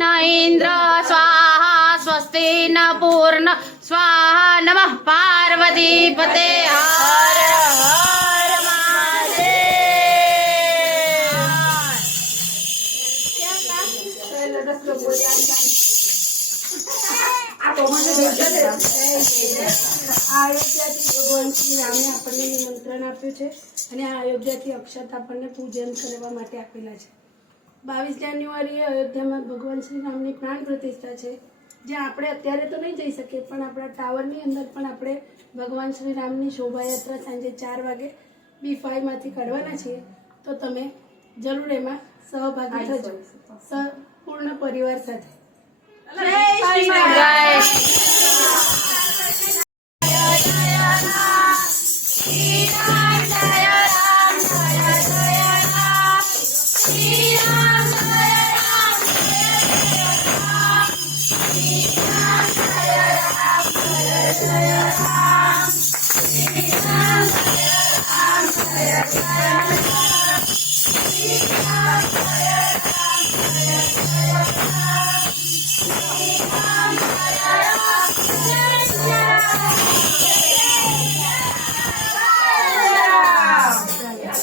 न इंद्र स्वाहा स्वस्ति न पूर्ण स्वाहा नमः पार्वती पते हर हर ભગવાન શ્રી રામે આપણને નિમંત્રણ આપ્યું છે અને આ અયોધ્યાથી અક્ષત આપણને પૂજન કરવા માટે આપેલા છે। 22 જાન્યુઆરીએ અયોધ્યામાં ભગવાન શ્રી રામની પ્રાણ પ્રતિષ્ઠા છે, જ્યાં આપણે અત્યારે તો નહીં જઈ શકીએ, પણ આપણા ટાવરની અંદર પણ આપણે ભગવાન શ્રી રામની શોભાયાત્રા સાંજે 4 વાગે B5 માંથી કાઢવાના છીએ। તો તમે જરૂર એમાં સહભાગી થજો પૂર્ણ પરિવાર સાથે। जय श्री राम। जय